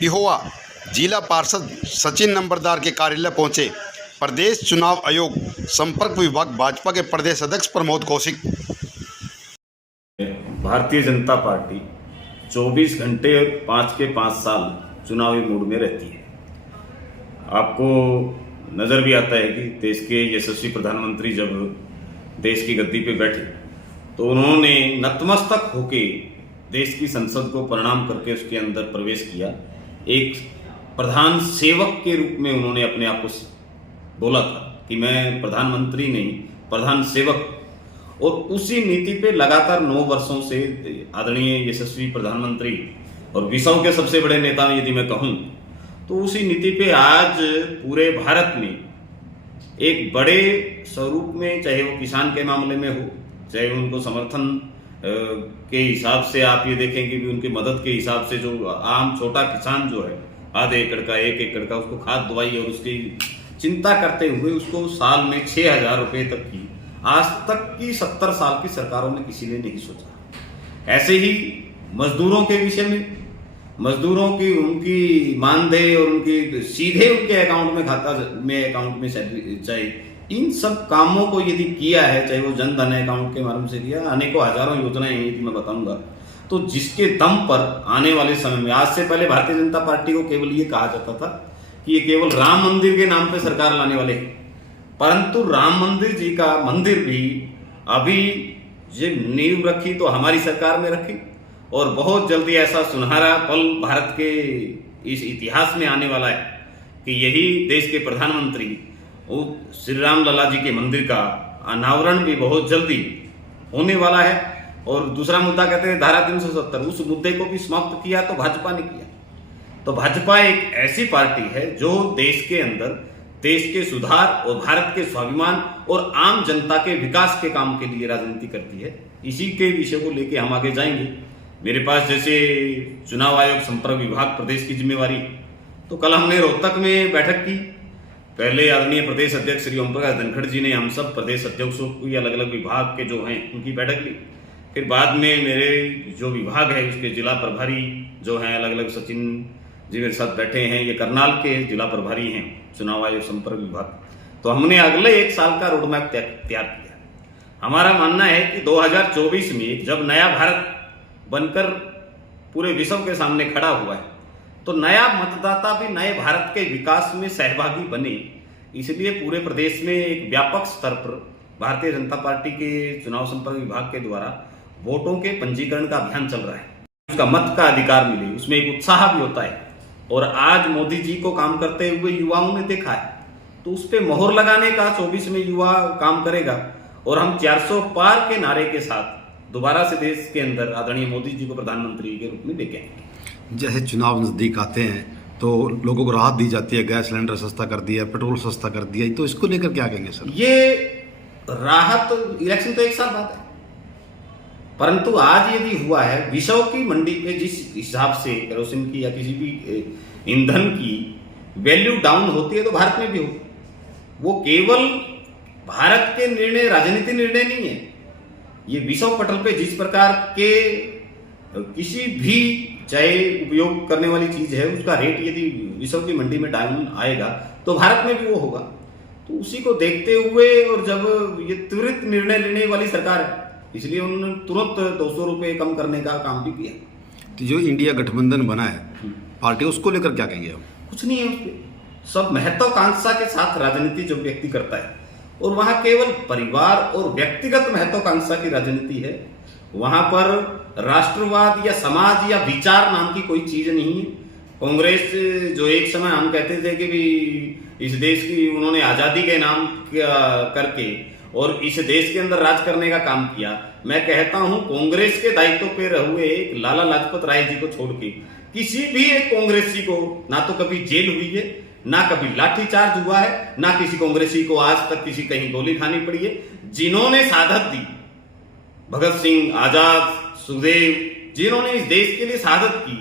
पिहोवा जिला पार्षद सचिन नंबरदार के कार्यालय पहुंचे प्रदेश चुनाव आयोग संपर्क विभाग भाजपा के प्रदेश अध्यक्ष प्रमोद कौशिक। भारतीय जनता पार्टी 24 घंटे 5 के 5 साल चुनावी मूड में रहती है। आपको नजर भी आता है कि देश के यशस्वी प्रधानमंत्री जब देश की गद्दी पे बैठे तो उन्होंने नतमस्तक होके देश की संसद को प्रणाम करके उसके अंदर प्रवेश किया। एक प्रधान सेवक के रूप में उन्होंने अपने आप को बोला था कि मैं प्रधानमंत्री नहीं, प्रधान सेवक। और उसी नीति पे लगातार 9 वर्षों से आदरणीय यशस्वी प्रधानमंत्री और विश्व के सबसे बड़े नेता यदि मैं कहूं तो उसी नीति पे आज पूरे भारत में एक बड़े स्वरूप में, चाहे वो किसान के मामले में हो, चाहे उनको समर्थन के हिसाब से आप ये देखें कि उनकी मदद के हिसाब से जो आम छोटा किसान जो है आधे एकड़ का 1 एकड़ का उसको खाद दवाई और उसकी चिंता करते हुए उसको साल में 6,000 रुपए तक की आज तक की 70 साल की सरकारों में किसी ने नहीं सोचा। ऐसे ही मजदूरों के विषय में, मजदूरों की उनकी मानदेय और उनकी सीधे उनके अकाउंट में अकाउंट में सैलरी, चाहे इन सब कामों को यदि किया है, चाहे वो जन धन अकाउंट के माध्यम से किया, अनेकों हजारों योजनाएं हैं मैं बताऊंगा। तो जिसके दम पर आने वाले समय में, आज से पहले भारतीय जनता पार्टी को केवल ये कहा जाता था कि ये केवल राम मंदिर के नाम पे सरकार लाने वाले, परंतु राम मंदिर जी का मंदिर भी अभी ये नींव रखी तो हमारी सरकार में रखी और बहुत जल्दी ऐसा सुनहरा पल भारत के इस इतिहास में आने वाला है कि यही देश के प्रधानमंत्री श्री राम लला जी के मंदिर का अनावरण भी बहुत जल्दी होने वाला है। और दूसरा मुद्दा कहते हैं धारा 370, उस मुद्दे को भी समाप्त किया तो भाजपा ने किया। तो भाजपा एक ऐसी पार्टी है जो देश के अंदर देश के सुधार और भारत के स्वाभिमान और आम जनता के विकास के काम के लिए राजनीति करती है। इसी के विषय को लेकर हम आगे जाएंगे। मेरे पास जैसे चुनाव आयोग संपर्क विभाग प्रदेश की जिम्मेवारी, तो कल हमने रोहतक में बैठक की। पहले आदरणीय प्रदेश अध्यक्ष श्री ओम प्रकाश धनखड़ जी ने हम सब प्रदेश अध्यक्षों की अलग अलग विभाग के जो हैं उनकी बैठक ली। फिर बाद में मेरे जो विभाग है उसके जिला प्रभारी जो हैं अलग अलग, सचिन जी मेरे साथ बैठे हैं, ये करनाल के जिला प्रभारी हैं चुनाव आयोग संपर्क विभाग। तो हमने अगले 1 साल का रोड मैप तैयार किया। हमारा मानना है कि 2024 में जब नया भारत बनकर पूरे विश्व के सामने खड़ा हुआ है तो नया मतदाता भी नए भारत के विकास में सहभागी बने। इसलिए पूरे प्रदेश में एक व्यापक स्तर पर भारतीय जनता पार्टी के चुनाव संपर्क विभाग के द्वारा वोटों के पंजीकरण का अभियान चल रहा है। उसका मत का अधिकार मिले, उसमें एक उत्साह भी होता है। और आज मोदी जी को काम करते हुए युवाओं ने देखा है तो उस पर मोहर लगाने का 24 में युवा काम करेगा और हम 400 पार के नारे के साथ दोबारा से देश के अंदर आदरणीय मोदी जी को प्रधानमंत्री के रूप में लेके आएंगे। जैसे चुनाव नजदीक आते हैं तो लोगों को राहत दी जाती है, गैस सिलेंडर सस्ता कर दिया, पेट्रोल सस्ता कर दिया, तो इसको लेकर क्या कहेंगे सर? ये राहत, इलेक्शन तो 1 साल बाद है, परंतु आज यदि हुआ है विश्व की मंडी पे जिस हिसाब से केरोसिन की या किसी भी ईंधन की वैल्यू डाउन होती है तो भारत में भी हो। वो केवल भारत के निर्णय, राजनीतिक निर्णय नहीं है। ये विश्व पटल पे जिस प्रकार के किसी भी चाहे उपयोग करने वाली चीज है उसका रेट यदि विश्व की मंडी में डाउन आएगा तो भारत में भी वो होगा। तो उसी को देखते हुए और जब ये त्वरित निर्णय लेने वाली सरकार है इसलिए उन्होंने तुरंत 200 रुपये कम करने का काम भी किया। तो जो इंडिया गठबंधन बना है पार्टी, उसको लेकर क्या कहेंगे आप? कुछ नहीं है उसपे, सब महत्वाकांक्षा के साथ राजनीति जो व्यक्ति करता है और वहां केवल परिवार और व्यक्तिगत महत्वाकांक्षा की राजनीति है। वहां पर राष्ट्रवाद या समाज या विचार नाम की कोई चीज नहीं है। कांग्रेस जो एक समय हम कहते थे कि भी इस देश की उन्होंने आजादी के नाम करके और इस देश के अंदर राज करने का काम किया। मैं कहता हूं कांग्रेस के दायित्व पे रहे एक लाला लाजपत राय जी को छोड़ के किसी भी एक कांग्रेसी को ना तो कभी जेल हुई है, ना कभी लाठीचार्ज हुआ है, ना किसी कांग्रेसी को आज तक किसी कहीं गोली खानी पड़ी है। जिन्होंने शहादत दी, भगत सिंह, आजाद, सुखदेव, जिन्होंने इस देश के लिए शहादत की,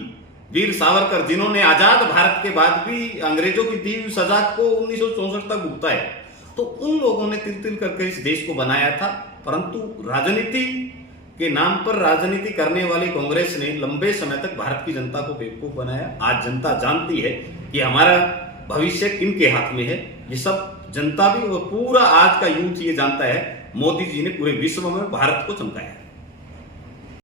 वीर सावरकर जिन्होंने आजाद भारत के बाद भी अंग्रेजों की दी हुई सजा को 1964 तक भुगता है, तो उन लोगों ने तिल तिल करके इस देश को बनाया था। परंतु राजनीति के नाम पर राजनीति करने वाली कांग्रेस ने लंबे समय तक भारत की जनता को बेवकूफ बनाया। आज जनता जानती है कि हमारा भविष्य किनके हाथ में है। ये सब जनता भी और पूरा आज का यूथ ये जानता है। मोदी जी ने पूरे विश्व में भारत को चमकाया।